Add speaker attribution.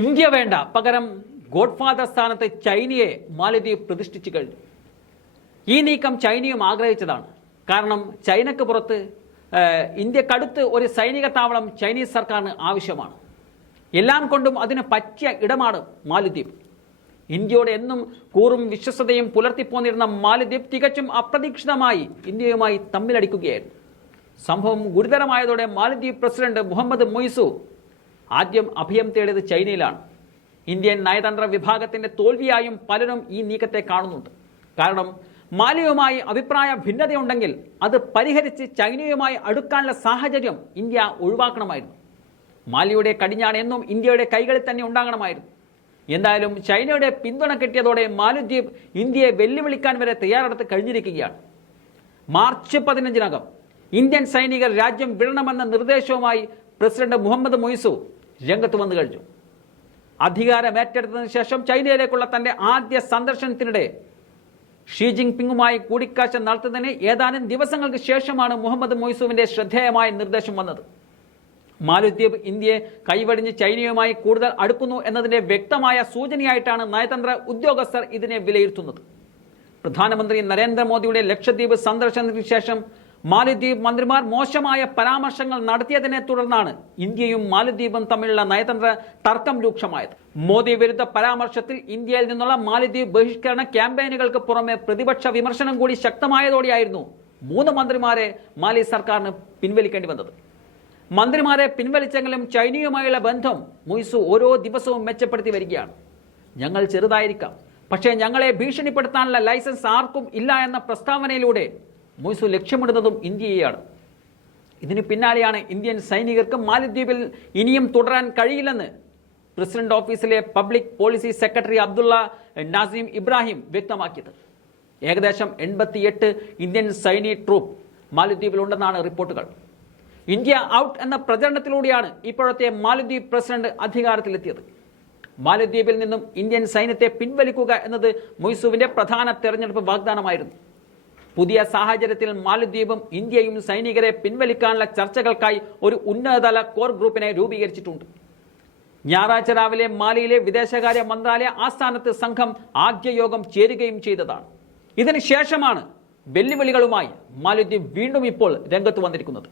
Speaker 1: India വേണ്ട. പകരം godfather സ്ഥാനത്ത് ചൈനയെ മാലദ്വീപ് പ്രതിഷ്ഠിച്ചു കഴിഞ്ഞു. ഈ നീക്കം ചൈനയും ആഗ്രഹിച്ചതാണ്. കാരണം ചൈനക്ക് പുറത്ത് ഇന്ത്യക്കടുത്ത് ഒരു സൈനിക താവളം ചൈനീസ് സർക്കാരിന് ആവശ്യമാണ്. എല്ലാം കൊണ്ടും അതിന് പറ്റിയ ഇടമാണ് മാലദ്വീപ്. ഇന്ത്യയോട് എന്നും കൂറും വിശ്വസതയും പുലർത്തിപ്പോന്നിരുന്ന മാലദ്വീപ് തികച്ചും അപ്രതീക്ഷിതമായി ഇന്ത്യയുമായി തമ്മിലടിക്കുകയായിരുന്നു. സംഭവം ഗുരുതരമായതോടെ മാലദ്വീപ് പ്രസിഡന്റ് മുഹമ്മദ് മൊയ്സു ആദ്യം അഭയം തേടിയത് ചൈനയിലാണ്. ഇന്ത്യൻ നയതന്ത്ര വിഭാഗത്തിന്റെ തോൽവിയായും പലരും ഈ നീക്കത്തെ കാണുന്നുണ്ട്. കാരണം മാലിയുമായി അഭിപ്രായ ഭിന്നതയുണ്ടെങ്കിൽ അത് പരിഹരിച്ച് ചൈനയുമായി അടുക്കാനുള്ള സാഹചര്യം ഇന്ത്യ ഒഴിവാക്കണമായിരുന്നു. മാലിയുടെ കടിഞ്ഞാണ് എന്നും ഇന്ത്യയുടെ കൈകളിൽ തന്നെ ഉണ്ടാകണമായിരുന്നു. എന്തായാലും ചൈനയുടെ പിന്തുണ കിട്ടിയതോടെ മാലിദ്വീപ് ഇന്ത്യയെ വെല്ലുവിളിക്കാൻ വരെ തയ്യാറെടുത്ത് കഴിഞ്ഞിരിക്കുകയാണ്. മാർച്ച് പതിനഞ്ചിനകം ഇന്ത്യൻ സൈനികർ രാജ്യം വിടണമെന്ന നിർദ്ദേശവുമായി പ്രസിഡന്റ് മുഹമ്മദ് മൊയ്സു രംഗത്ത് വന്നു കഴിഞ്ഞു. അധികാരമേറ്റെടുത്തതിനു ശേഷം ചൈനയിലേക്കുള്ള തന്റെ ആദ്യ സന്ദർശനത്തിനിടെ ഷീ ജിങ് പിങ്ങുമായി കൂടിക്കാഴ്ച നടത്തുന്നതിന് ഏതാനും ദിവസങ്ങൾക്ക് ശേഷമാണ് മുഹമ്മദ് മൊയ്സുവിന്റെ ശ്രദ്ധേയമായ നിർദ്ദേശം വന്നത്. മാലദ്വീപ് ഇന്ത്യയെ കൈവടിഞ്ഞ് ചൈനയുമായി കൂടുതൽ അടുക്കുന്നു എന്നതിന്റെ വ്യക്തമായ സൂചനയായിട്ടാണ് നയതന്ത്ര ഉദ്യോഗസ്ഥർ ഇതിനെ വിലയിരുത്തുന്നത്. പ്രധാനമന്ത്രി നരേന്ദ്രമോദിയുടെ ലക്ഷദ്വീപ് സന്ദർശനത്തിന് ശേഷം മാലദ്വീപ് മന്ത്രിമാർ മോശമായ പരാമർശങ്ങൾ നടത്തിയതിനെ തുടർന്നാണ് ഇന്ത്യയും മാലിദ്വീപും തമ്മിലുള്ള നയതന്ത്ര തർക്കം രൂക്ഷമായത്. മോദി വിരുദ്ധ പരാമർശത്തിൽ ഇന്ത്യയിൽ നിന്നുള്ള മാലിദ്വീപ് ബഹിഷ്കരണ ക്യാമ്പയിനുകൾക്ക് പുറമെ പ്രതിപക്ഷ വിമർശനം കൂടി ശക്തമായതോടെയായിരുന്നു മൂന്ന് മന്ത്രിമാരെ മാലി സർക്കാരിന് പിൻവലിക്കേണ്ടി വന്നത്. മന്ത്രിമാരെ പിൻവലിച്ചെങ്കിലും ചൈനയുമായുള്ള ബന്ധം മുയ്സു ഓരോ ദിവസവും മെച്ചപ്പെടുത്തി വരികയാണ്. ഞങ്ങൾ ചെറുതായിരിക്കാം. പക്ഷേ ഞങ്ങളെ ഭീഷണിപ്പെടുത്താനുള്ള ലൈസൻസ് ആർക്കും ഇല്ല എന്ന പ്രസ്താവനയിലൂടെ മുയ്സു ലക്ഷ്യമിടുന്നതും ഇന്ത്യയെയാണ്. ഇതിന് പിന്നാലെയാണ് ഇന്ത്യൻ സൈനികർക്ക് മാലദ്വീപിൽ ഇനിയും തുടരാൻ കഴിയില്ലെന്ന് പ്രസിഡന്റ് ഓഫീസിലെ public policy secretary Abdulla Nazim Ibrahim വ്യക്തമാക്കിയത്. ഏകദേശം എൺപത്തിയെട്ട് ഇന്ത്യൻ സൈനിക ട്രൂപ്പ് മാലദ്വീപിലുണ്ടെന്നാണ് റിപ്പോർട്ടുകൾ. ഇന്ത്യ ഔട്ട് എന്ന പ്രചരണത്തിലൂടെയാണ് ഇപ്പോഴത്തെ മാലദ്വീപ് പ്രസിഡന്റ് അധികാരത്തിലെത്തിയത്. മാലദ്വീപിൽ നിന്നും ഇന്ത്യൻ സൈന്യത്തെ പിൻവലിക്കുക എന്നത് മൊയ്സുവിന്റെ പ്രധാന തെരഞ്ഞെടുപ്പ് വാഗ്ദാനമായിരുന്നു. പുതിയ സാഹചര്യത്തിൽ മാലദ്വീപും ഇന്ത്യയും സൈനികരെ പിൻവലിക്കാനുള്ള ചർച്ചകൾക്കായി ഒരു ഉന്നതതല കോർ ഗ്രൂപ്പിനെ രൂപീകരിച്ചിട്ടുണ്ട്. ഞായറാഴ്ച രാവിലെ മാലിയിലെ വിദേശകാര്യ മന്ത്രാലയ ആസ്ഥാനത്ത് സംഘം ആദ്യ യോഗം ചേരുകയും ചെയ്തതാണ്. ഇതിനുശേഷമാണ് വെല്ലുവിളികളുമായി മാലദ്വീപ് വീണ്ടും ഇപ്പോൾ രംഗത്ത് വന്നിരിക്കുന്നത്.